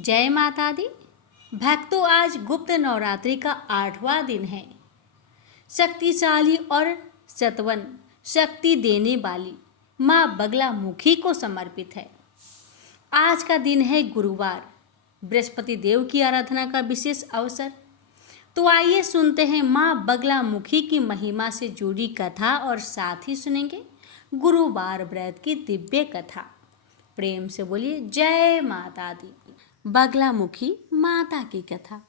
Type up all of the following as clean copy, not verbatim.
जय माता दी। भक्तों, आज गुप्त नवरात्रि का 8वां दिन है। शक्तिशाली और सत्वन शक्ति देने वाली माँ बगलामुखी को समर्पित है। आज का दिन है गुरुवार, बृहस्पति देव की आराधना का विशेष अवसर। तो आइए सुनते हैं माँ बगलामुखी की महिमा से जुड़ी कथा और साथ ही सुनेंगे गुरुवार व्रत की दिव्य कथा। प्रेम से बोलिए जय माता दी। बगलामुखी माता की कथा।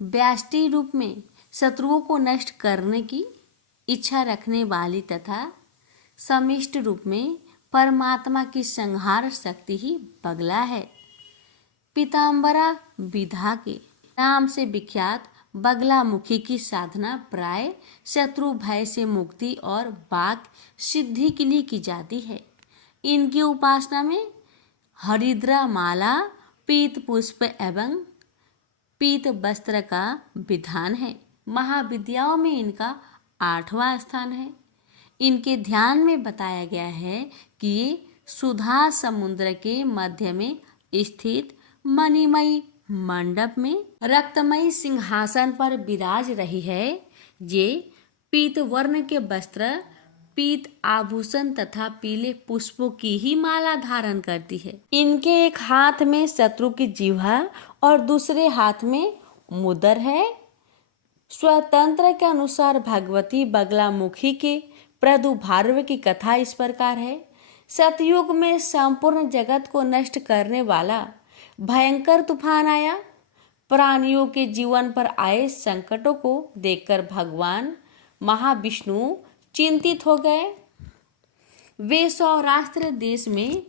व्याष्टि रूप में शत्रुओं को नष्ट करने की इच्छा रखने वाली तथा समिष्ट रूप में परमात्मा की संहार शक्ति ही बगला है। पीताम्बरा विधा के नाम से विख्यात बगलामुखी की साधना प्राय शत्रु भय से मुक्ति और वाक सिद्धि के लिए की जाती है। इनकी उपासना में हरिद्रा माला, पीत पुष्प एवं पीत वस्त्र का विधान है। महाविद्याओं में इनका 8वां स्थान है। इनके ध्यान में बताया गया है कि ये सुधा समुद्र के मध्य में स्थित मणिमयी मंडप में रक्तमयी सिंहासन पर विराज रही है। ये पीत वर्ण के वस्त्र, पीत आभूषण तथा पीले पुष्पों की ही माला धारण करती है। इनके एक हाथ में शत्रु की जिह्वा और दूसरे हाथ में मुदर है। स्वतंत्र के अनुसार भगवती बगलामुखी के प्रादुर्भाव की कथा इस प्रकार है। सतयुग में संपूर्ण जगत को नष्ट करने वाला भयंकर तूफान आया। प्राणियों के जीवन पर आए संकटों को देखकर भगवान महाविष्णु चिंतित हो गए। वे सौराष्ट्र देश में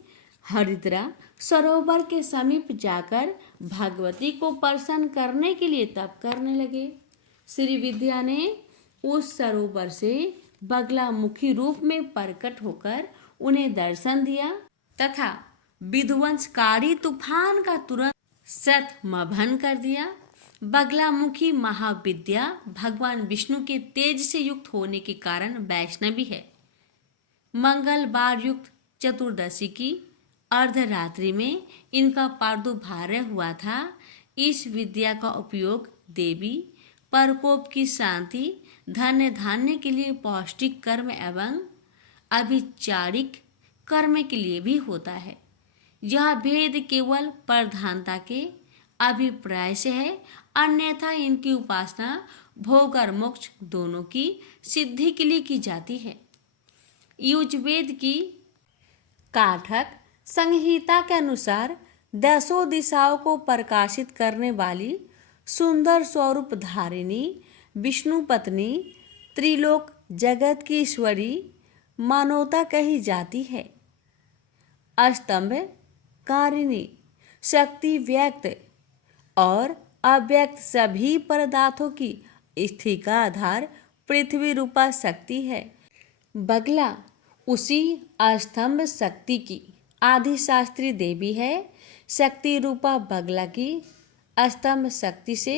हरिद्रा सरोवर के समीप जाकर भगवती को प्रसन्न करने के लिए तप करने लगे। श्री विद्या ने उस सरोवर से बगलामुखी रूप में प्रकट होकर उन्हें दर्शन दिया तथा विध्वंसकारी तूफान का तुरंत शतमभन कर दिया। बगलामुखी महाविद्या भगवान विष्णु के तेज से युक्त होने के कारण वैष्णवी है। मंगलवार युक्त चतुर्दशी की अर्धरात्रि में इनका प्रादुर्भाव हुआ था। इस विद्या का उपयोग देवी प्रकोप की शांति, धन्य धान्य के लिए पौष्टिक कर्म एवं अभिचारिक कर्म के लिए भी होता है। यह भेद केवल प्रधानता के अभिप्राय से है, अन्यथा इनकी उपासना भोग और मोक्ष दोनों की सिद्धि के लिए की जाती है। युजवेद की काठक संहिता के अनुसार 10 दिशाओं को प्रकाशित करने वाली सुंदर स्वरूप धारिणी विष्णु पत्नी त्रिलोक जगत की ईश्वरी मानवता कही जाती है। अस्तंभ कारिणी शक्ति व्यक्त और अव्यक्त सभी पदार्थों की स्थिति का आधार पृथ्वी रूपा शक्ति है। बगला उसी अस्तंभ शक्ति की आदिशास्त्री देवी है। शक्ति रूपा बगला की स्तंभ शक्ति से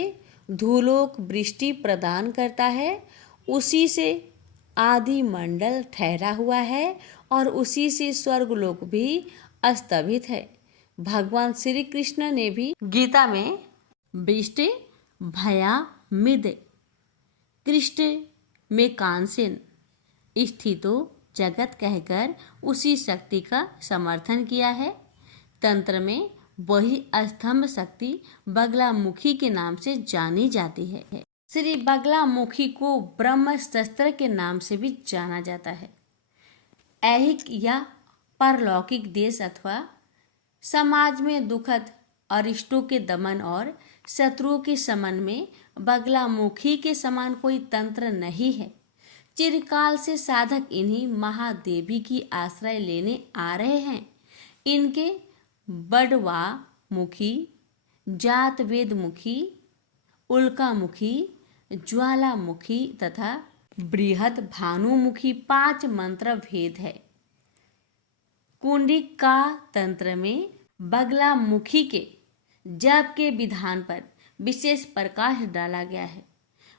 धूलोक वृष्टि प्रदान करता है। उसी से आदि मंडल ठहरा हुआ है और उसी से स्वर्गलोक भी स्तंभित है। भगवान श्री कृष्ण ने भी गीता में वृष्टि भया मिद कृष्ण में कांसेन स्थितो जगत कहकर उसी शक्ति का समर्थन किया है। तंत्र में वही स्तंभ शक्ति बगलामुखी के नाम से जानी जाती है। श्री बगलामुखी को ब्रह्मशस्त्र के नाम से भी जाना जाता है। ऐहिक या परलौकिक देश अथवा समाज में दुखद अरिष्टों के दमन और शत्रुओं के समन में बगलामुखी के समान कोई तंत्र नहीं है। चिरकाल से साधक इन्हीं महादेवी की आश्रय लेने आ रहे हैं। इनके बड़वा मुखी, जात वेद मुखी, उल्कामुखी, ज्वालामुखी तथा बृहद भानुमुखी 5 मंत्र भेद है। कुंडिका तंत्र में बगलामुखी के जप के विधान पर विशेष प्रकाश डाला गया है।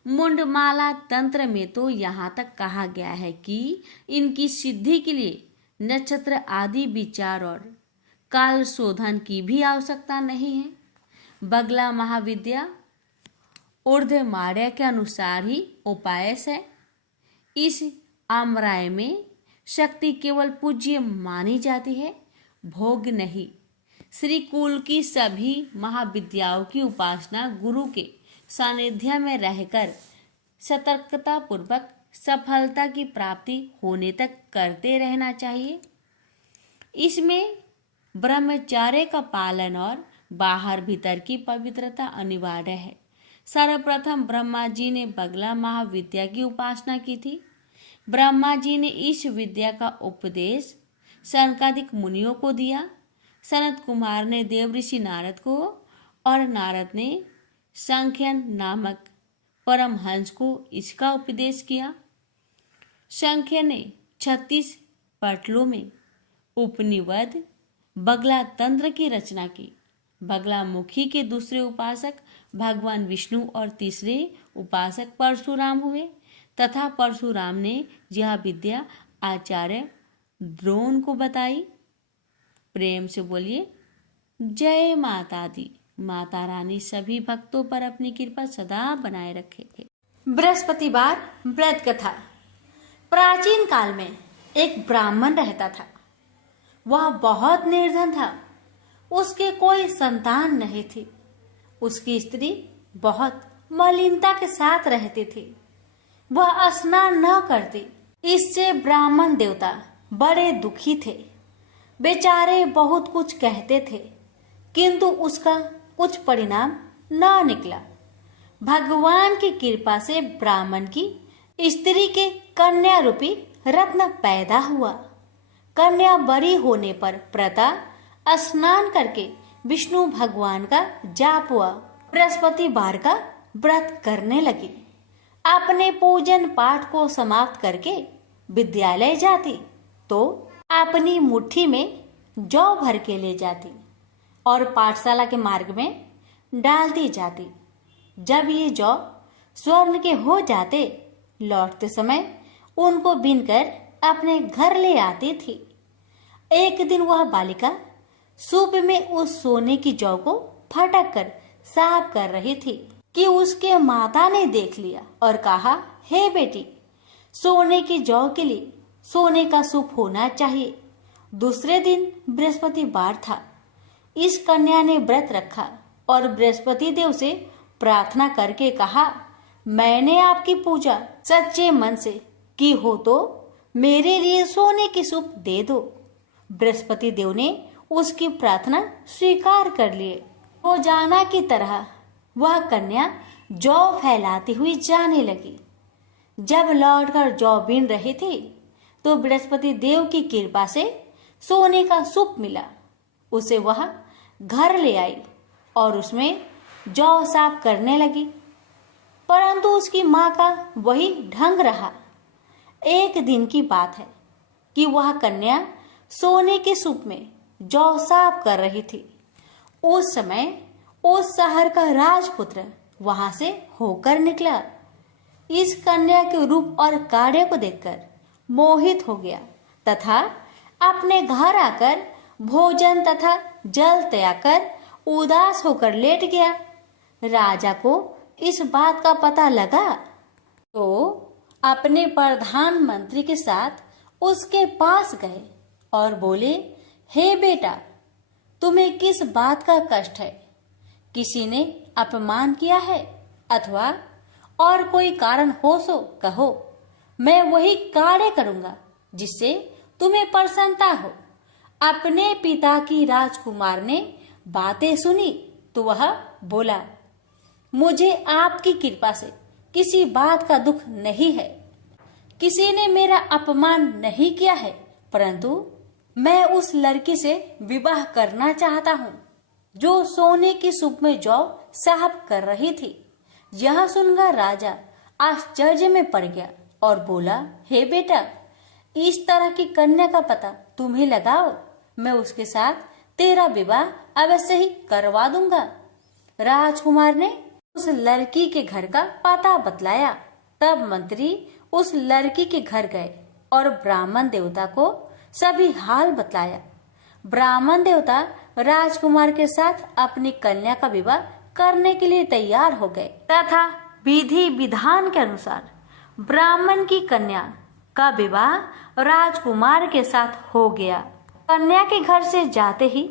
मुंडमाला तंत्र में तो यहाँ तक कहा गया है कि इनकी सिद्धि के लिए नक्षत्र आदि विचार और काल शोधन की भी आवश्यकता नहीं है। बगला महाविद्या ऊर्ध्वमार्य के अनुसार ही उपायस है। इस आम्राय में शक्ति केवल पूज्य मानी जाती है, भोग नहीं। श्री कुल की सभी महाविद्याओं की उपासना गुरु के सानिध्य में रहकर सतर्कता पूर्वक सफलता की प्राप्ति होने तक करते रहना चाहिए। इसमें ब्रह्मचर्य का पालन और बाहर भीतर की पवित्रता अनिवार्य है। सर्वप्रथम ब्रह्मा जी ने बगला महाविद्या की उपासना की थी। ब्रह्मा जी ने इस विद्या का उपदेश सनकादिक मुनियों को दिया। सनत कुमार ने देव ऋषि नारद को और नारद ने सांख्यन नामक परमहंस को इसका उपदेश किया। सांख्य ने 36 पटलों में उपनिषद बगला तंत्र की रचना की। बगला मुखी के दूसरे उपासक भगवान विष्णु और तीसरे उपासक परशुराम हुए तथा परशुराम ने यह विद्या आचार्य द्रोण को बताई। प्रेम से बोलिए जय माता दी। माता रानी सभी भक्तों पर अपनी कृपा सदा बनाए रखे। बृहस्पतिवार व्रत कथा। प्राचीन काल में एक ब्राह्मण रहता था। वह बहुत निर्धन था। उसके कोई संतान नहीं थी। उसकी स्त्री बहुत मलिनता के साथ रहती थी। वह स्नान न करती। इससे ब्राह्मण देवता बड़े दुखी थे। बेचारे बहुत कुछ कहते थे, किंतु उसका कुछ परिणाम न निकला। भगवान की कृपा से ब्राह्मण की स्त्री के कन्या रूपी रत्न पैदा हुआ। कन्या बड़ी होने पर प्रता स्नान करके विष्णु भगवान का जाप हुआ। बृहस्पतिवार का व्रत करने लगी। अपने पूजन पाठ को समाप्त करके विद्यालय जाती तो अपनी मुट्ठी में जौ भर के ले जाती और पाठशाला के मार्ग में डालती जाती। जब ये जौ स्वर्ण के हो जाते, लौटते समय उनको बीनकर अपने घर ले आती थी। एक दिन वह बालिका सूप में उस सोने की जौ को फटक कर साफ कर रही थी कि उसके माता ने देख लिया और कहा, हे बेटी, सोने की जौ के लिए सोने का सूप होना चाहिए। दूसरे दिन बृहस्पतिवार था। इस कन्या ने व्रत रखा और बृहस्पति देव से प्रार्थना करके कहा, मैंने आपकी पूजा सच्चे मन से की हो तो मेरे लिए सोने की सूप दे दो। बृहस्पति देव ने उसकी प्रार्थना स्वीकार कर लिए। रोजाना की तरह वह कन्या जौ फैलाती हुई जाने लगी। जब लौटकर जौ बीन रही थी तो बृहस्पति देव की कृपा से सोने का सूप मिला। उसे वह घर ले आई और उसमें जौ साफ करने लगी, परंतु उसकी माँ का वही ढंग रहा। एक दिन की बात है कि वह कन्या सोने के सूप में जौ साफ कर रही थी। उस समय उस शहर का राजपुत्र वहां से होकर निकला। इस कन्या के रूप और कार्य को देखकर मोहित हो गया तथा अपने घर आकर भोजन तथा जल त्याग कर उदास होकर लेट गया। राजा को इस बात का पता लगा तो अपने प्रधानमंत्री के साथ उसके पास गए और बोले, हे बेटा, तुम्हें किस बात का कष्ट है? किसी ने अपमान किया है अथवा और कोई कारण हो सो कहो, मैं वही कार्य करूंगा जिससे तुम्हें प्रसन्नता हो। अपने पिता की राजकुमार ने बातें सुनी तो वह बोला, मुझे आपकी कृपा से किसी बात का दुख नहीं है। किसी ने मेरा अपमान नहीं किया है, परंतु मैं उस लड़की से विवाह करना चाहता हूँ जो सोने की सूप में जौ साफ कर रही थी। यह सुनकर राजा आश्चर्य में पड़ गया और बोला, हे बेटा, इस तरह की कन्या का पता तुम्हें लगाओ, मैं उसके साथ तेरा विवाह अवश्य ही करवा दूंगा। राजकुमार ने उस लड़की के घर का पता बतलाया। तब मंत्री उस लड़की के घर गए और ब्राह्मण देवता को सभी हाल बतलाया। ब्राह्मण देवता राजकुमार के साथ अपनी कन्या का विवाह करने के लिए तैयार हो गए तथा विधि विधान के अनुसार ब्राह्मण की कन्या का विवाह राजकुमार के साथ हो गया। कन्या के घर से जाते ही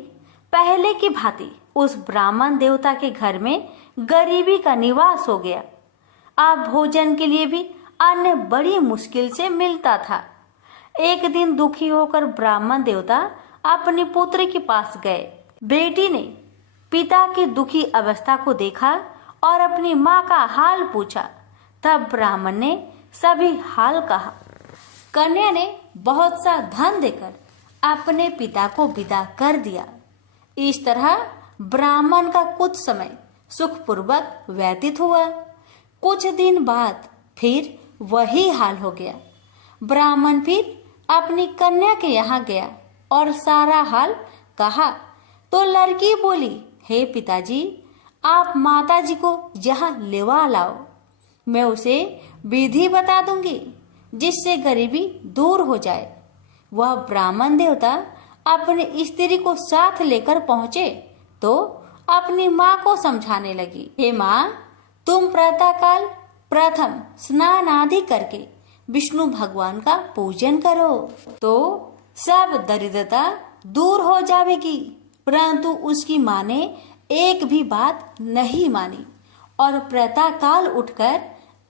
पहले की भांति उस ब्राह्मण देवता के घर में गरीबी का निवास हो गया। अब भोजन के लिए भी अन्न बड़ी मुश्किल से मिलता था। एक दिन दुखी होकर ब्राह्मण देवता अपनी पुत्री के पास गए। बेटी ने पिता की दुखी अवस्था को देखा और अपनी माँ का हाल पूछा। तब ब्राह्मण ने सभी हाल कहा। कन्या ने बहुत सा धन देकर अपने पिता को विदा कर दिया। इस तरह ब्राह्मण का कुछ समय सुखपूर्वक व्यतीत हुआ। कुछ दिन बाद फिर वही हाल हो गया। ब्राह्मण फिर अपनी कन्या के यहाँ गया और सारा हाल कहा तो लड़की बोली, हे पिताजी, आप माताजी को यहाँ लेवा लाओ, मैं उसे विधि बता दूंगी जिससे गरीबी दूर हो जाए। वह ब्राह्मण देवता अपनी स्त्री को साथ लेकर पहुंचे तो अपनी माँ को समझाने लगी, हे माँ, तुम प्रातःकाल प्रथम स्नान आदि करके विष्णु भगवान का पूजन करो तो सब दरिद्रता दूर हो जाएगी। परंतु उसकी माँ ने एक भी बात नहीं मानी और प्रातःकाल उठकर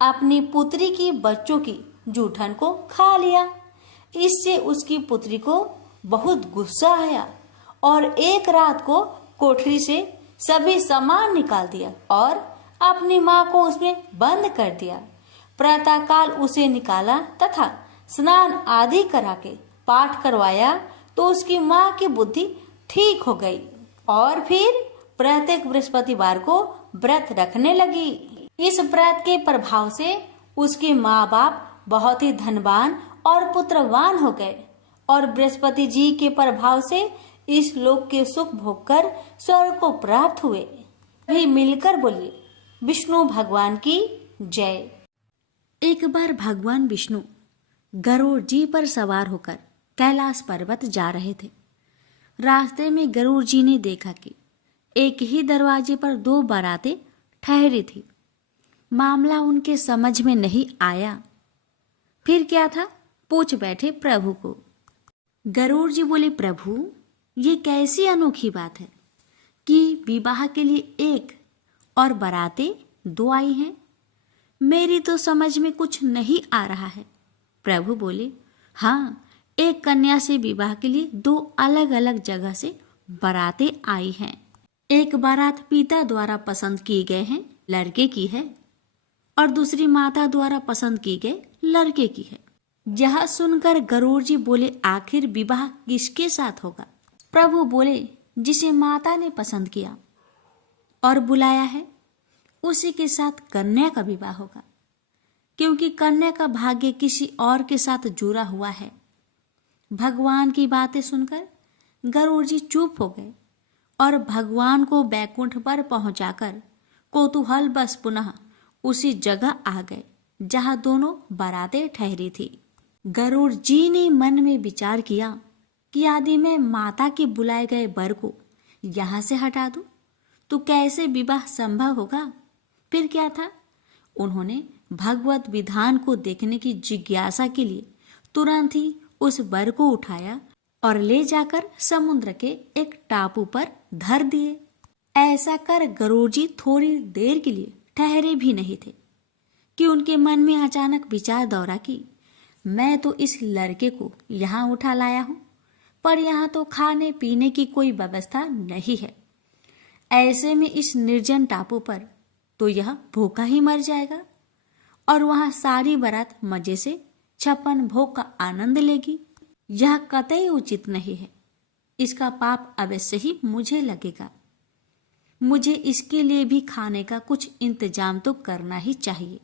अपनी पुत्री की बच्चों की जूठन को खा लिया। इससे उसकी पुत्री को बहुत गुस्सा आया और एक रात को कोठरी से सभी सामान निकाल दिया और अपनी माँ को उसमें बंद कर दिया। प्रातःकाल उसे निकाला तथा स्नान आदि करा के पाठ करवाया तो उसकी माँ की बुद्धि ठीक हो गई और फिर प्रत्येक बृहस्पतिवार को व्रत रखने लगी। इस व्रत के प्रभाव से उसके माँ बाप बहुत ही धनवान और पुत्रवान हो गए और बृहस्पति जी के प्रभाव से इस लोक के सुख भोग कर स्वर्ग को प्राप्त हुए। भी मिलकर बोलिए, विष्णु भगवान की जय। एक बार भगवान विष्णु गरुड़ जी पर सवार होकर कैलाश पर्वत जा रहे थे। रास्ते में गरुड़ जी ने देखा कि एक ही दरवाजे पर दो बारातें ठहरी थी। मामला उनके समझ में नहीं आया। फिर क्या था, पूछ बैठे प्रभु को। गरुड़ जी बोले, प्रभु, ये कैसी अनोखी बात है कि विवाह के लिए एक और बारातें दो आई हैं। मेरी तो समझ में कुछ नहीं आ रहा है। प्रभु बोले, हाँ, एक कन्या से विवाह के लिए दो अलग अलग जगह से बारातें आई हैं। एक बारात पिता द्वारा पसंद की गए हैं, लड़के की है, और दूसरी माता द्वारा पसंद की गए लड़के की है। यह सुनकर गरुड़ जी बोले, आखिर विवाह किसके साथ होगा? प्रभु बोले, जिसे माता ने पसंद किया और बुलाया है उसी के साथ कन्या का विवाह होगा, क्योंकि कन्या का भाग्य किसी और के साथ जुड़ा हुआ है। भगवान की बातें सुनकर गरुड़ जी चुप हो गए और भगवान को बैकुंठ पर पहुंचाकर कौतूहल बस पुनः उसी जगह आ गए जहां दोनों बारातें ठहरी थी। गरुड़ जी ने मन में विचार किया कि यदि मैं माता के बुलाए गए वर को यहाँ से हटा दूं तो कैसे विवाह संभव होगा? फिर क्या था, उन्होंने भगवत विधान को देखने की जिज्ञासा के लिए तुरंत ही उस वर को उठाया और ले जाकर समुद्र के एक टापू पर धर दिए। ऐसा कर गरुड़ जी थोड़ी देर के लिए ठहरे भी नहीं थे कि उनके मन में अचानक विचार दौड़ा कि मैं तो इस लड़के को यहाँ उठा लाया हूँ, पर यहाँ तो खाने पीने की कोई व्यवस्था नहीं है। ऐसे में इस निर्जन टापू पर तो यह भूखा ही मर जाएगा और वहां सारी बारात मजे से 56 भोग का आनंद लेगी। यह कतई उचित नहीं है। इसका पाप अवश्य ही मुझे लगेगा। मुझे इसके लिए भी खाने का कुछ इंतजाम तो करना ही चाहिए।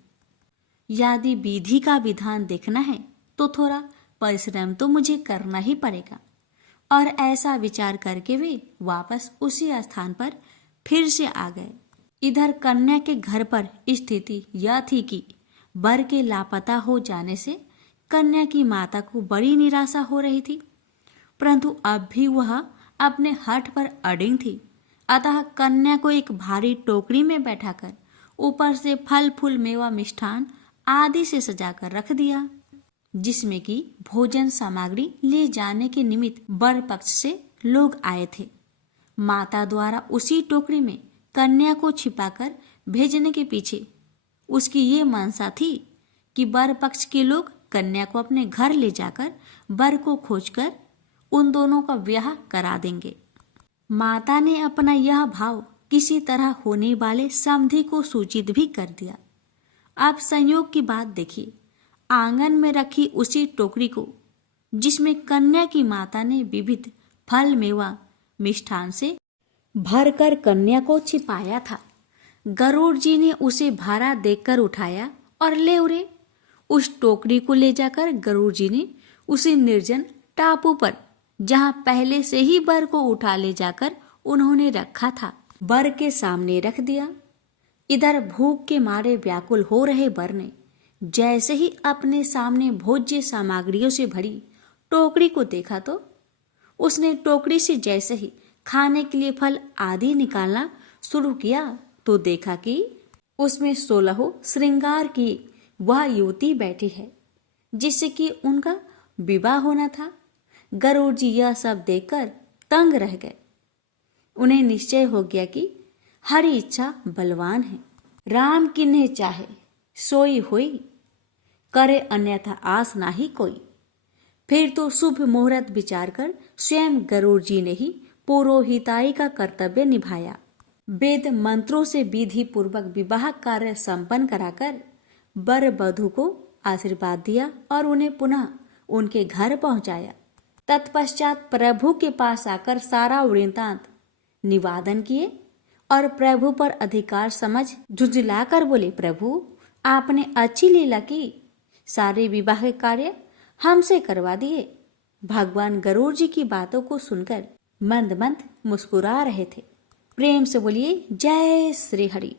यदि विधि का विधान देखना है तो थोड़ा परिश्रम तो मुझे करना ही पड़ेगा। और ऐसा विचार करके वे वापस उसी स्थान पर फिर से आ गए। इधर कन्या के घर पर स्थिति यह थी कि वर के लापता हो जाने से कन्या की माता को बड़ी निराशा हो रही थी, परंतु अब भी वह अपने हठ पर अडिग थी, अतः कन्या को एक भारी टोकरी में बैठाकर ऊपर से फल फूल मेवा मिष्ठान आदि से सजाकर रख दिया, जिसमें कि भोजन सामग्री ले जाने के निमित्त वर पक्ष से लोग आए थे। माता द्वारा उसी टोकरी में कन्या को छिपाकर भेजने के पीछे उसकी ये मनसा थी कि वर पक्ष के लोग कन्या को अपने घर ले जाकर वर को खोजकर उन दोनों का ब्याह करा देंगे। माता ने अपना यह भाव किसी तरह होने वाले समधि को सूचित भी कर दिया। अब संयोग की बात देखिए, आंगन में रखी उसी टोकरी को जिसमें कन्या की माता ने विविध फल मेवा मिष्ठान से भरकर कन्या को छिपाया था, गरुड़ जी ने उसे भारा देखकर उठाया और ले उड़े। उस टोकरी को ले जाकर गरुड़ जी ने उसी निर्जन टापू पर, जहां पहले से ही वर को उठा ले जाकर उन्होंने रखा था, वर के सामने रख दिया। इधर भूख के मारे व्याकुल हो रहे वर ने जैसे ही अपने सामने भोज्य सामग्रियों से भरी टोकरी को देखा तो उसने टोकरी से जैसे ही खाने के लिए फल आदि निकालना शुरू किया तो देखा कि उसमें 16 श्रृंगार की वह युवती बैठी है जिससे कि उनका विवाह होना था। गरुड़ जी यह सब देखकर तंग रह गए। उन्हें निश्चय हो गया कि हरि इच्छा बलवान है, राम किन्हे चाहे सोई होई, करे अन्यथा आस नाही कोई। फिर तो शुभ मुहूर्त विचार कर स्वयं गरुड़ जी ने ही पुरोहिताई का कर्तव्य निभाया। वेद मंत्रों से विधि पूर्वक विवाह कार्य संपन्न कराकर वर वधू को आशीर्वाद दिया और उन्हें पुनः उनके घर पहुंचाया। तत्पश्चात प्रभु के पास आकर सारा वृत्तांत निवेदन किए और प्रभु पर अधिकार समझ झुंझलाकर बोले, प्रभु आपने अच्छी लीला की, सारे विवाह के कार्य हमसे करवा दिए। भगवान गरुड़ जी की बातों को सुनकर मंद मंद मुस्कुरा रहे थे। प्रेम से बोलिए जय श्री हरि।